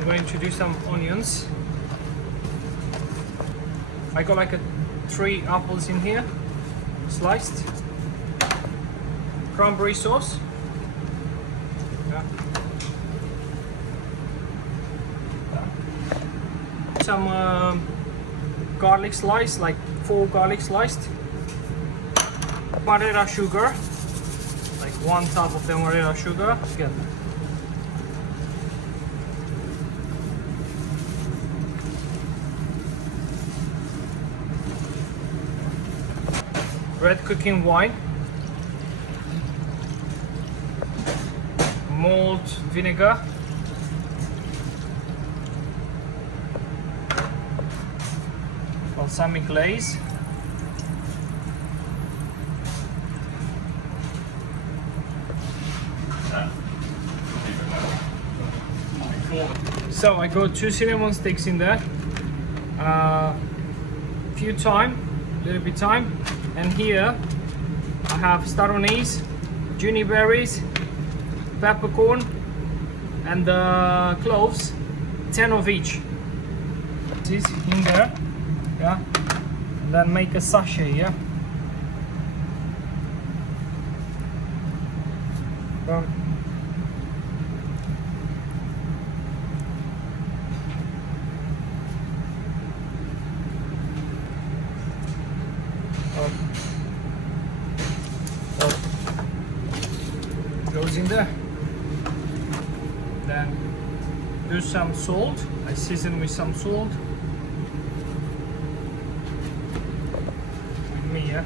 I'm going to do some onions. I got like 3 apples in here, sliced. Cranberry sauce. Yeah. Some garlic slice, like 4 garlic sliced. Demerara sugar, like 1 tub of demerara sugar. Good. Red cooking wine, malt vinegar, balsamic glaze, so I got 2 cinnamon sticks in there, few thyme, little bit thyme, and here I have star anise, juniper berries, peppercorn, and the cloves, 10 of each. This in there, yeah, and then make a sachet, yeah. Goes in there. Then do some salt. I season with some salt. With me, yeah.